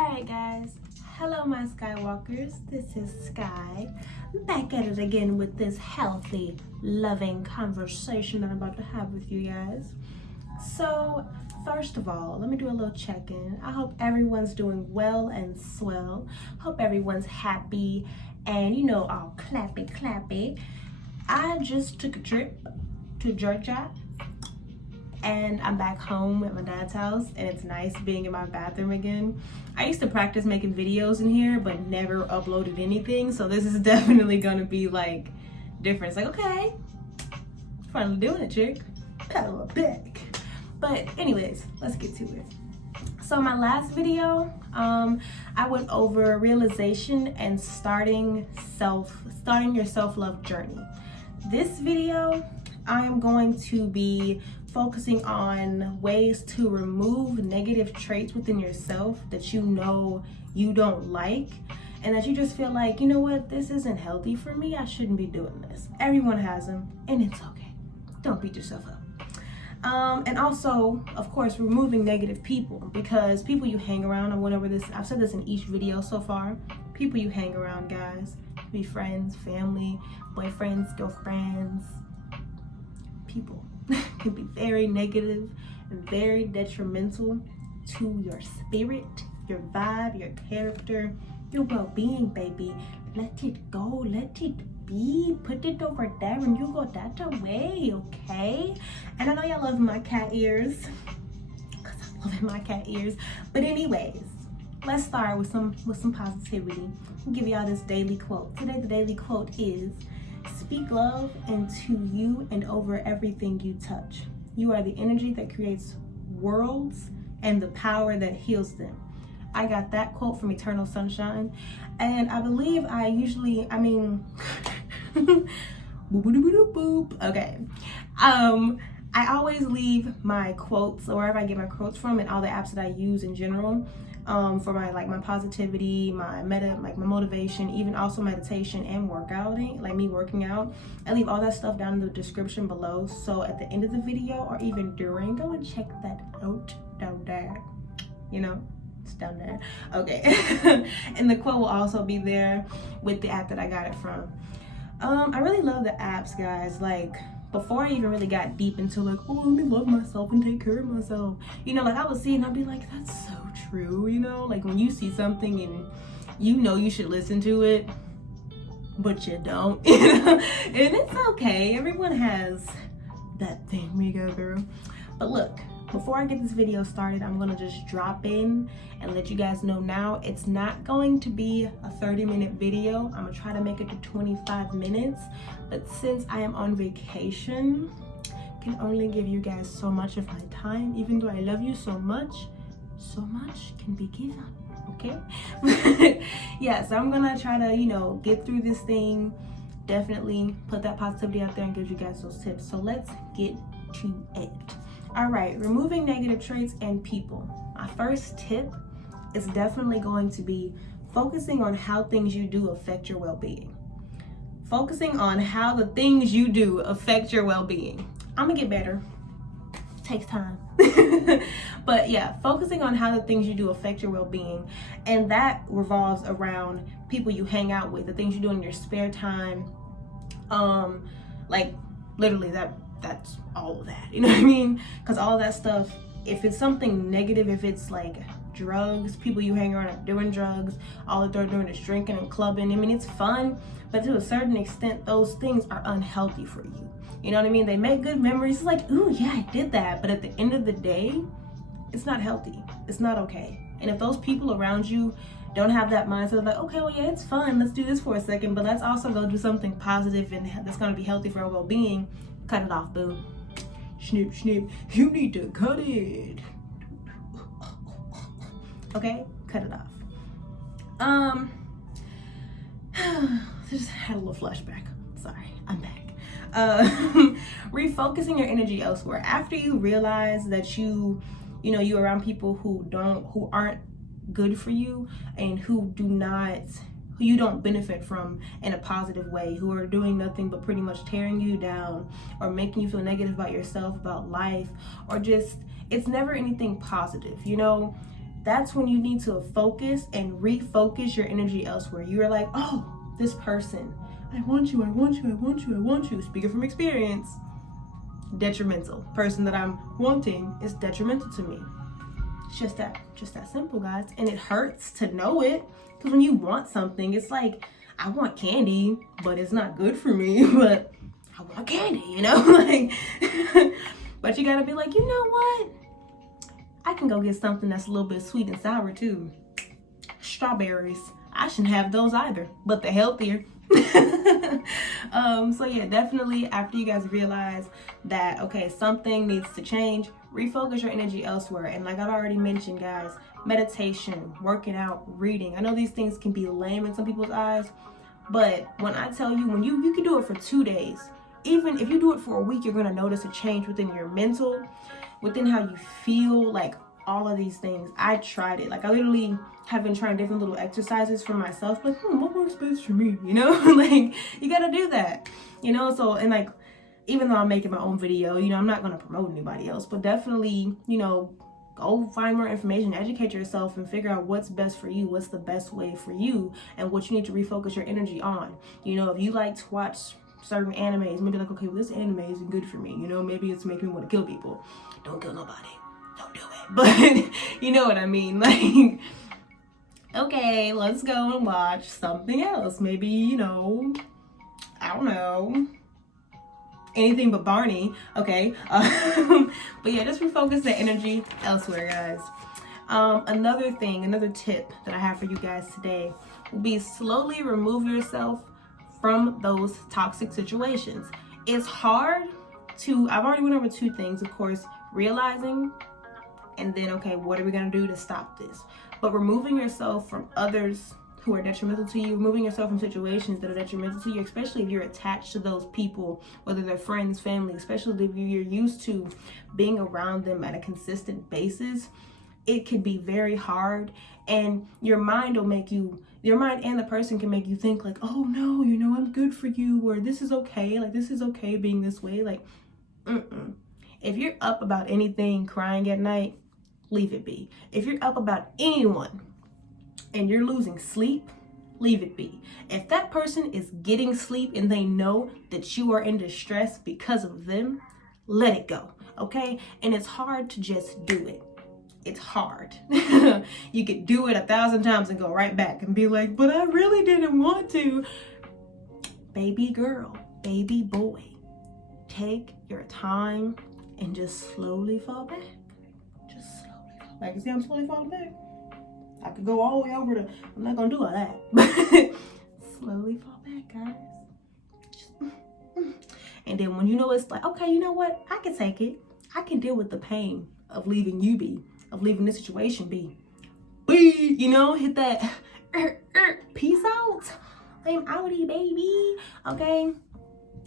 Alright guys, hello my Skywalkers, this is Sky, back at it again with this healthy, loving conversation that I'm about to have with you guys. So, first of all, let me do a little check-in. I hope everyone's doing well and swell. Hope everyone's happy and all clappy. I just took a trip to Georgia and I'm back home at my dad's house, and it's nice being in my bathroom again. I used to practice making videos in here but never uploaded anything, so this is definitely gonna be like different. It's like, okay, finally doing it, chick, pat on my back. But anyways, let's get to it. So my last video, I went over realization and starting your self-love journey. This video, I am going to be focusing on ways to remove negative traits within yourself that you know you don't like, and that you just feel like, you know what, this isn't healthy for me, I shouldn't be doing this. Everyone has them, and it's okay. Don't beat yourself up. And also, of course, removing negative people, because people you hang around, I went over this, I've said this in each video so far, people you hang around, guys, be friends, family, boyfriends, girlfriends, people can be very negative and very detrimental to your spirit, your vibe, your character, your well-being, baby. Let it go, let it be, put it over there and you go that away, okay? And I know y'all love my cat ears, because I love my cat ears. But anyways, let's start with some positivity. I'll give y'all this daily quote. Today the daily quote is, speak love into you and over everything you touch. You are the energy that creates worlds and the power that heals them. I got that quote from Eternal Sunshine, and I believe boop, okay. I always leave my quotes, or wherever I get my quotes from, and all the apps that I use in general, for my positivity, my motivation, even also meditation and workouting, like me working out. I leave all that stuff down in the description below. So at the end of the video, or even during, go and check that out down there. It's down there. Okay. And the quote will also be there with the app that I got it from. I really love the apps, guys. Like, before I even really got deep into like, oh, let me love myself and take care of myself, I would see and I'd be like, that's so true, like when you see something and you should listen to it, but you don't, and it's okay. Everyone has that thing we go through. But look, before I get this video started, I'm gonna just drop in and let you guys know now, it's not going to be a 30-minute video. I'm gonna try to make it to 25 minutes, but since I am on vacation, I can only give you guys so much of my time. Even though I love you so much can be given, okay? Yeah, so I'm gonna try to, get through this thing, definitely put that positivity out there and give you guys those tips. So let's get to it. All right, removing negative traits and people. My first tip is definitely going to be focusing on how things you do affect your well-being. Focusing on how the things you do affect your well-being. I'm gonna get better. It takes time. But yeah, focusing on how the things you do affect your well-being. And that revolves around people you hang out with, the things you do in your spare time. Like literally that's all of that, you know what I mean? Because all of that stuff, if it's something negative, if it's like drugs, people you hang around are doing drugs, all that they're doing is drinking and clubbing. I mean, it's fun, but to a certain extent, those things are unhealthy for you. You know what I mean? They make good memories. It's like, ooh, yeah, I did that. But at the end of the day, it's not healthy. It's not okay. And if those people around you don't have that mindset of like, okay, well, yeah, it's fun, let's do this for a second, but let's also go do something positive and that's going to be healthy for our well-being, cut it off, boo. Snip, snip, you need to cut it. Okay, cut it off. Just had a little flashback. Sorry, I'm back. Refocusing your energy elsewhere. After you realize that you're around people who aren't good for you and who you don't benefit from in a positive way, who are doing nothing but pretty much tearing you down or making you feel negative about yourself, about life, or just, it's never anything positive. that's when you need to focus and refocus your energy elsewhere. You're like, oh, this person, I want you, I want you, I want you, I want you. Speaking from experience, detrimental. Person that I'm wanting is detrimental to me. It's just that simple, guys. And it hurts to know it, because when you want something, it's like, I want candy, but it's not good for me, but I want candy, you know? Like, but you gotta be like, you know what? I can go get something that's a little bit sweet and sour too. Strawberries. I shouldn't have those either, but they're healthier. So yeah, definitely after you guys realize that, okay, something needs to change, refocus your energy elsewhere. And like I've already mentioned, guys, meditation, working out, reading. I know these things can be lame in some people's eyes, but when I tell you, when you can do it for 2 days, even if you do it for a week, you're going to notice a change within your mental, within how you feel, like all of these things. I tried it. Like, I literally have been trying different little exercises for myself. Like, what works best for me? You know, like, you got to do that, you know? So, and like, even though I'm making my own video, you know, I'm not going to promote anybody else, but definitely, you know, go find more information, educate yourself, and figure out what's best for you, what's the best way for you, and what you need to refocus your energy on. You know, if you like to watch certain animes, maybe like, okay, well, this anime isn't good for me, you know, maybe it's making me want to kill people. Don't kill nobody, don't do it. But you know what I mean, like, okay, let's go and watch something else. Maybe, you know, I don't know, anything but Barney, okay? But yeah, just refocus the energy elsewhere, guys. Another tip that I have for you guys today will be slowly remove yourself from those toxic situations. It's hard to, I've already went over 2 things, of course, realizing, and then, okay, what are we gonna do to stop this? But removing yourself from others who are detrimental to you, removing yourself from situations that are detrimental to you, especially if you're attached to those people, whether they're friends, family, especially if you're used to being around them at a consistent basis, it could be very hard. And your mind will make you, your mind and the person can make you think like, oh no, you know, I'm good for you, or this is okay, like this is okay being this way. Like, if you're up about anything, crying at night, leave it be. If you're up about anyone and you're losing sleep, leave it be. If that person is getting sleep and they know that you are in distress because of them, let it go, okay? And it's hard to just do it. It's hard. You could do it 1,000 times and go right back and be like, but I really didn't want to. Baby girl, baby boy, take your time and just slowly fall back. Just slowly fall back. You see I'm slowly falling back? I could go all the way over to, I'm not gonna do all that. But slowly fall back, guys. Just, and then when you know it's like, okay, you know what? I can take it. I can deal with the pain of leaving you be, of leaving this situation be. You know, hit that peace out. I'm outie, baby. Okay?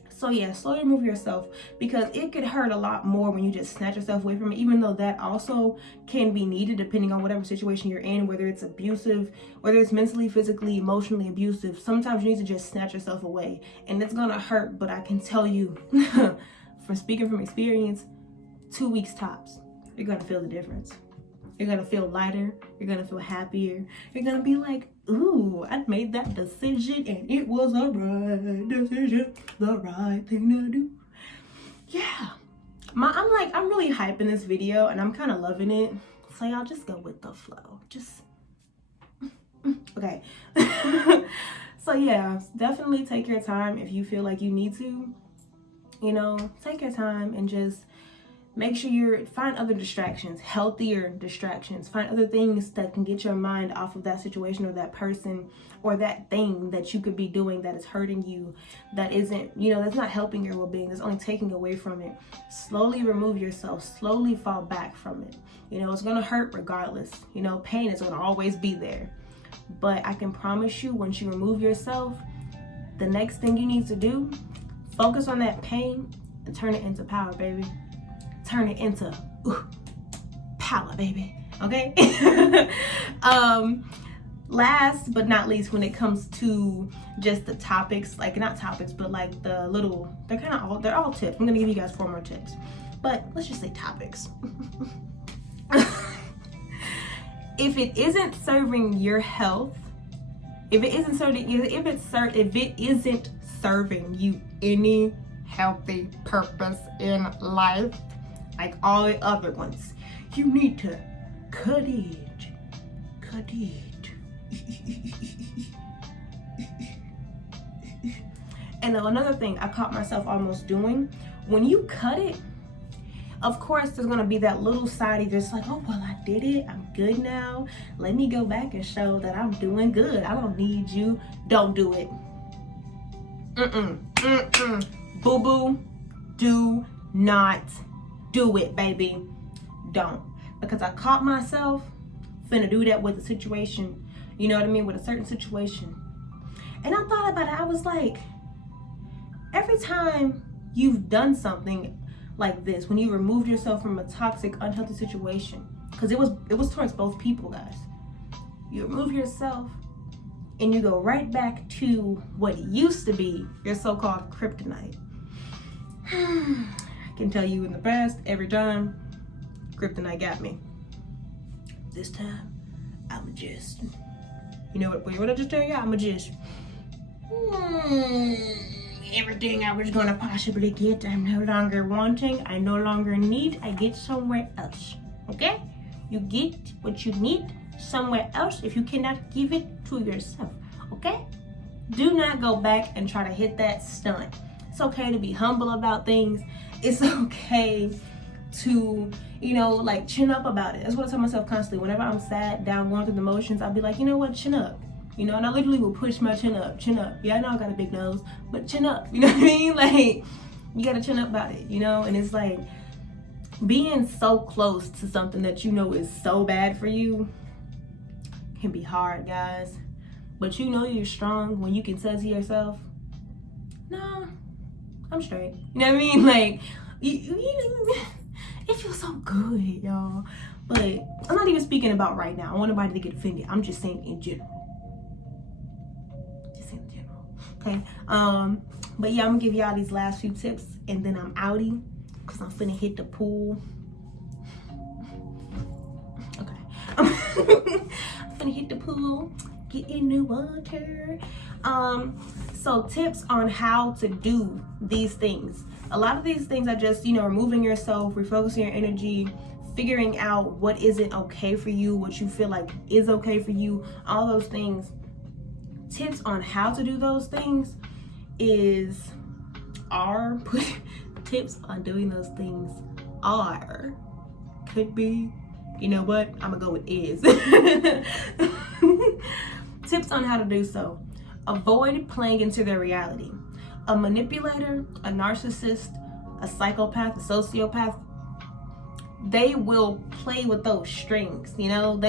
So yeah, slowly remove yourself, because it could hurt a lot more when you just snatch yourself away from it, even though that also can be needed depending on whatever situation you're in, whether it's abusive, whether it's mentally, physically, emotionally abusive. Sometimes you need to just snatch yourself away, and it's gonna hurt, but I can tell you from speaking from experience, 2 weeks tops, you're gonna feel the difference. You're gonna feel lighter, you're gonna feel happier, you're gonna be like, ooh, I made that decision and it was the right decision, the right thing to do. Yeah. I'm really hyping this video and I'm kind of loving it. So y'all just go with the flow. Just, okay. So yeah, definitely take your time if you feel like you need to. You know, take your time and just make sure you find other distractions, healthier distractions. Find other things that can get your mind off of that situation or that person or that thing that you could be doing that is hurting you, that isn't, you know, that's not helping your well-being, that's only taking away from it. Slowly remove yourself, slowly fall back from it. You know, it's gonna hurt regardless. You know, pain is gonna always be there. But I can promise you, once you remove yourself, the next thing you need to do, focus on that pain and turn it into power, baby. Turn it into power, baby. Okay. Last but not least, when it comes to just the topics, like not topics, but like the little, they're all tips. I'm gonna give you guys 4 more tips, but let's just say topics. if it isn't serving your health, if it isn't serving you any healthy purpose in life, like all the other ones, you need to cut it. And another thing I caught myself almost doing, when you cut it, of course there's gonna be that little side just like, oh well, I did it, I'm good now, let me go back and show that I'm doing good, I don't need you. Don't do it. Boo boo, do not do it, baby. Don't. Because I caught myself finna do that with a situation, you know what I mean, with a certain situation. And I thought about it, I was like, every time you've done something like this, when you removed yourself from a toxic, unhealthy situation, because it was towards both people, guys. You remove yourself and you go right back to what used to be your so-called kryptonite. I can tell you in the past, every time, kryptonite got me. This time, I'ma just, you know what I just tell you? I'ma just, everything I was gonna possibly get, I'm no longer wanting, I no longer need, I get somewhere else, okay? You get what you need somewhere else if you cannot give it to yourself, okay? Do not go back and try to hit that stunt. It's okay to be humble about things. It's okay to, you know, like chin up about it. That's what I tell myself constantly. Whenever I'm sad, down, going through the motions, I'll be like, you know what, chin up. You know, and I literally will push my chin up. Yeah, I know I got a big nose, but chin up. You know what I mean? Like, you gotta chin up about it, you know? And it's like, being so close to something that you know is so bad for you can be hard, guys. But you know you're strong when you can say to yourself, nah, I'm straight. You know what I mean? Like, it feels so good, y'all. But I'm not even speaking about right now. I don't want nobody to get offended. I'm just saying in general. Okay, but yeah, I'm gonna give y'all these last few tips and then I'm outie because I'm finna hit the pool. Okay, I'm finna hit the pool, get in the water. So tips on how to do these things. A lot of these things are just, you know, removing yourself, refocusing your energy, figuring out what isn't okay for you, what you feel like is okay for you, all those things. Tips on how to do those things tips on doing those things could be, you know what, I'm gonna go with is. Tips on how to do so. Avoid playing into their reality. A manipulator, a narcissist, a psychopath, a sociopath, they will play with those strings, you know,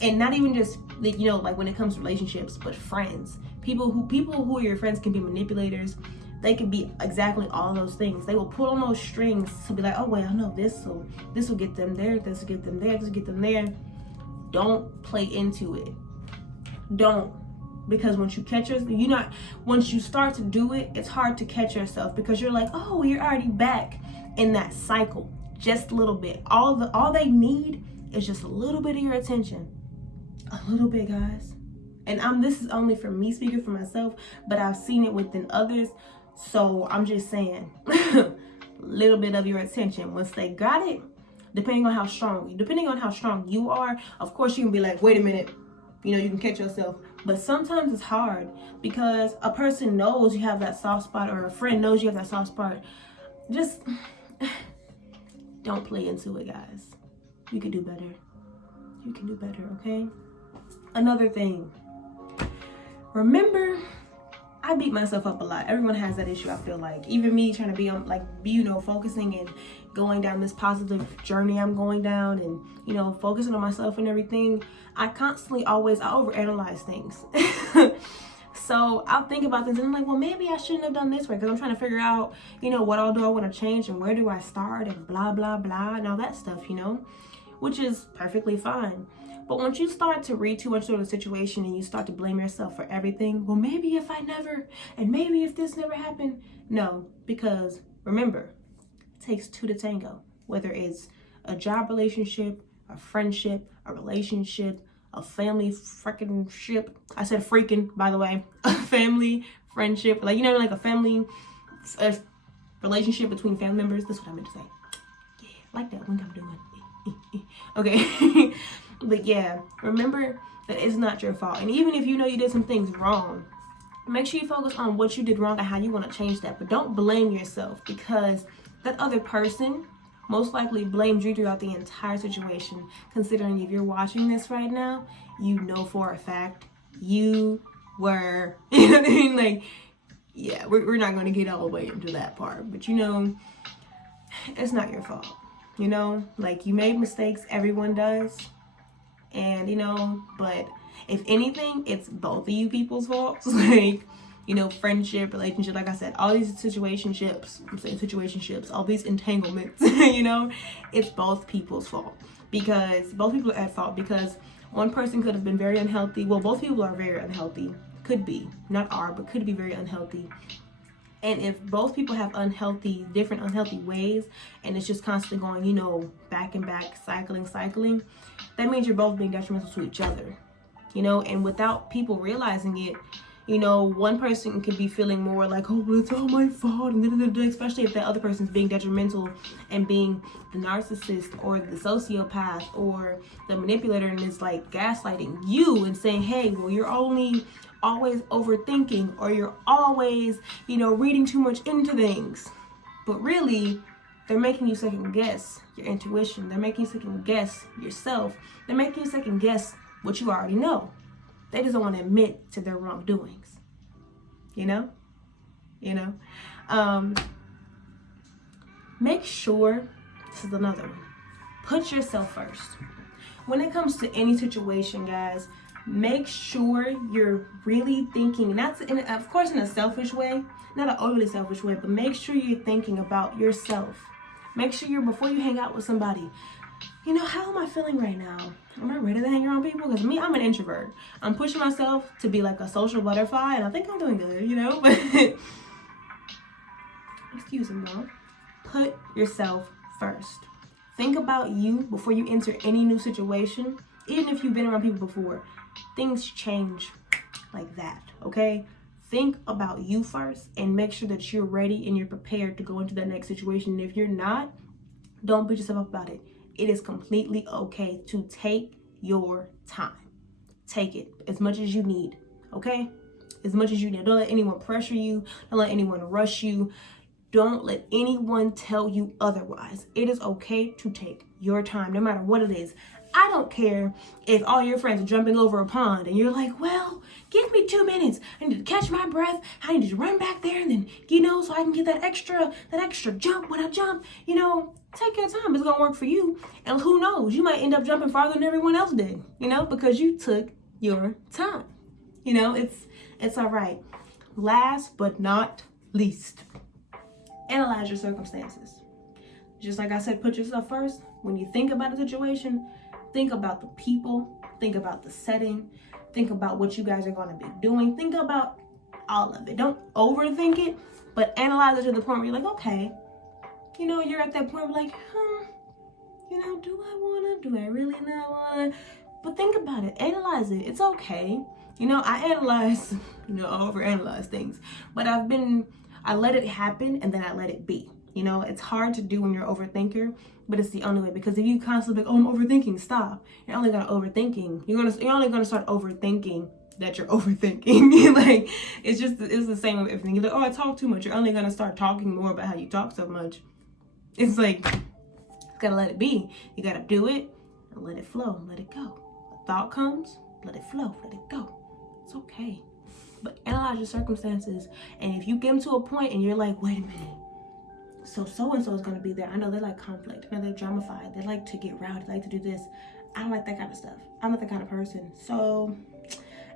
and not even just, you know, like when it comes to relationships, but friends, people who are your friends can be manipulators. They can be exactly all those things. They will pull on those strings to be like, oh well, no, this will get them there, this will get them there, this will get them there. Don't play into it. Don't, because once you catch yourself, once you start to do it, it's hard to catch yourself because you're like, oh, you're already back in that cycle. Just a little bit. All they need is just a little bit of your attention. A little bit, guys. And this is only for me speaking for myself, but I've seen it within others. So I'm just saying, little bit of your attention. Once they got it, depending on how strong you are, of course you can be like, wait a minute, you know, you can catch yourself. But sometimes it's hard because a person knows you have that soft spot, or a friend knows you have that soft spot. Just don't play into it, guys. You can do better. You can do better, okay? Another thing. Remember, I beat myself up a lot. Everyone has that issue, I feel like. Even me trying to be on, like, you know, focusing and going down this positive journey I'm going down and, you know, focusing on myself and everything. I overanalyze things. So I'll think about this and I'm like, well, maybe I shouldn't have done this way because I'm trying to figure out, you know, what all do I want to change and where do I start and blah, blah, blah, and all that stuff, you know, which is perfectly fine. But once you start to read too much into the situation and you start to blame yourself for everything, well, maybe if this never happened. No, because remember, it takes two to tango, whether it's a job relationship, a friendship, a relationship, a family freaking ship. I said freaking, by the way. A family friendship, like, you know, like a family relationship between family members. That's what I meant to say. Yeah, like that one I'm doing. Okay. But yeah, remember that it's not your fault. And even if you know you did some things wrong, make sure you focus on what you did wrong and how you want to change that. But don't blame yourself, because that other person most likely blamed you throughout the entire situation. Considering if you're watching this right now, you know for a fact you were, you know what I mean? Like, yeah, we're not going to get all the way into that part. But, you know, it's not your fault. You know, like, you made mistakes. Everyone does. And, you know, but if anything, it's both of you people's faults. Like, you know, friendship, relationship, like I said, all these situationships, all these entanglements, you know, it's both people's fault. Because both people are at fault, because one person could have been very unhealthy. Well, both people are very unhealthy. Could be. Not are, but could be very unhealthy. And if both people have different unhealthy ways, and it's just constantly going, you know, back and back, cycling, that means you're both being detrimental to each other, you know. And without people realizing it, you know, one person could be feeling more like, oh, well, it's all my fault, and especially if that other person's being detrimental and being the narcissist or the sociopath or the manipulator, and is like gaslighting you and saying, hey, well, you're always overthinking, or you're always, you know, reading too much into things. But really, they're making you second guess your intuition. They're making you second guess yourself. They're making you second guess what you already know. They just don't want to admit to their wrongdoings. You know? Make sure, this is another one, put yourself first. When it comes to any situation, guys, make sure you're really thinking, of course in a selfish way, not an overly selfish way, but make sure you're thinking about yourself. Make sure before you hang out with somebody, you know, how am I feeling right now? Am I ready to hang around people? Because me, I'm an introvert. I'm pushing myself to be like a social butterfly, and I think I'm doing good, you know? But excuse me, Mom. Put yourself first. Think about you before you enter any new situation. Even if you've been around people before, things change like that, okay? Think about you first and make sure that you're ready and you're prepared to go into that next situation. And if you're not, don't beat yourself up about it. It is completely okay to take your time. Take it as much as you need, okay? As much as you need. Don't let anyone pressure you. Don't let anyone rush you. Don't let anyone tell you otherwise. It is okay to take your time, no matter what it is. I don't care if all your friends are jumping over a pond and you're like, well, give me 2 minutes. I need to catch my breath. I need to run back there and then, you know, so I can get that extra jump when I jump. You know, take your time. It's going to work for you. And who knows, you might end up jumping farther than everyone else did, you know, because you took your time. You know, it's all right. Last but not least, analyze your circumstances. Just like I said, put yourself first. When you think about a situation, think about the people, think about the setting, think about what you guys are going to be doing. Think about all of it. Don't overthink it, but analyze it to the point where you're like, okay, you know, you're at that point where like, you know, do I really not want to? But think about it, analyze it. It's okay. You know, I analyze, you know, I overanalyze things, but I let it happen and then I let it be. You know, it's hard to do when you're an overthinker, but it's the only way, because if you constantly like, oh, I'm overthinking, stop. You're only gonna overthinking. You're only gonna start overthinking that you're overthinking. Like, it's the same with everything. You're like, oh, I talk too much. You're only gonna start talking more about how you talk so much. It's like, you gotta let it be. You gotta do it and let it flow, let it go. A thought comes, let it flow, let it go. It's okay. But analyze your circumstances, and if you get them to a point and you're like, wait a minute, so-and-so is going to be there. I know they like conflict. I know they're dramified. They like to get rowdy. They like to do this. I don't like that kind of stuff. I'm not the kind of person. So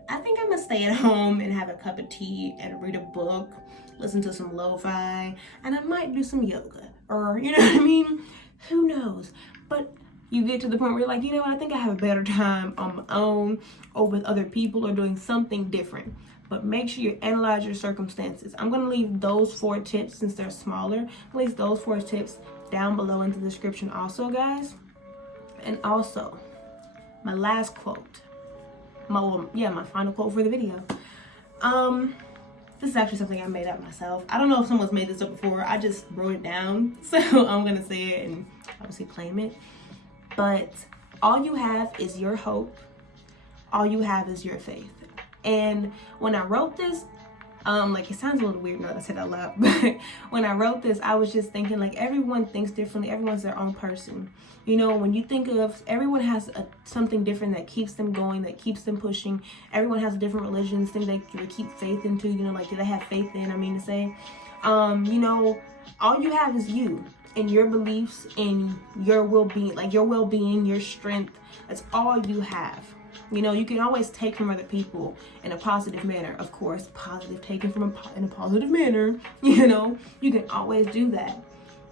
I think I'm going to stay at home and have a cup of tea and read a book, listen to some lo-fi, and I might do some yoga. Or, you know what I mean? Who knows? But you get to the point where you're like, you know what? I think I have a better time on my own or with other people or doing something different. But make sure you analyze your circumstances. I'm going to leave those 4 tips, since they're smaller. I'll leave those 4 tips down below in the description also, guys. And also, my last quote, my final quote for the video. This is actually something I made up myself. I don't know if someone's made this up before. I just wrote it down, so I'm gonna say it and obviously claim it. But all you have is your hope. All you have is your faith. And when I wrote this, like, it sounds a little weird now that I said that out loud, but when I wrote this, I was just thinking, like, everyone thinks differently. Everyone's their own person. You know, when you think of, everyone has something different that keeps them going, that keeps them pushing. Everyone has different religions, things they keep faith into, you know, like, do they have faith in, I mean to say. You know, all you have is you and your beliefs and your well-being, like your well-being, your strength. That's all you have. You know, you can always take from other people in a positive manner. Of course, positive taken from in a positive manner, you know, you can always do that.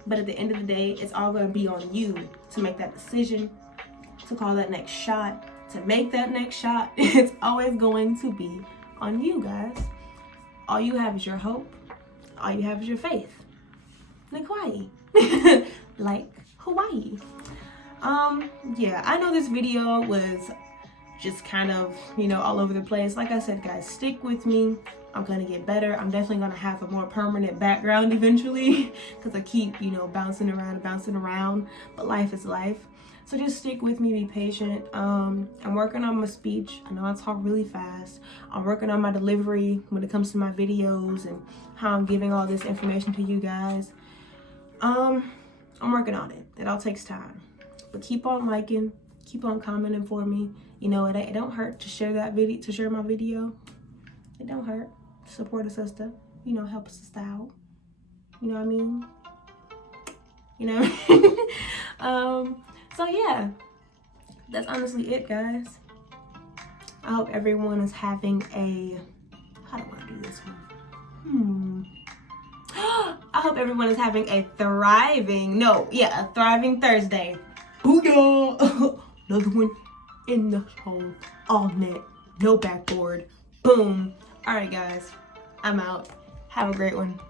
But at the end of the day, it's all going to be on you to make that decision, to call that next shot, to make that next shot. It's always going to be on you, guys. All you have is your hope. All you have is your faith. Like Hawaii. Like Hawaii. Yeah, I know this video was just kind of, you know, all over the place. Like I said, guys, stick with me. I'm gonna get better. I'm definitely gonna have a more permanent background eventually, because I keep, you know, bouncing around, but life is life. So just stick with me, be patient. I'm working on my speech. I know I talk really fast. I'm working on my delivery when it comes to my videos and how I'm giving all this information to you guys. I'm working on it. It all takes time, but keep on liking, keep on commenting for me. You know, it don't hurt to share that video, to share my video. It don't hurt. Support a sister. You know, help a sister out. You know what I mean? You know what I mean? So yeah, that's honestly it, guys. I hope everyone is having a, how do I want to do this one? I hope everyone is having a thriving Thursday. Booyah! Another one in the hole, all net, no backboard. Boom. All right, guys, I'm out. Have a great one.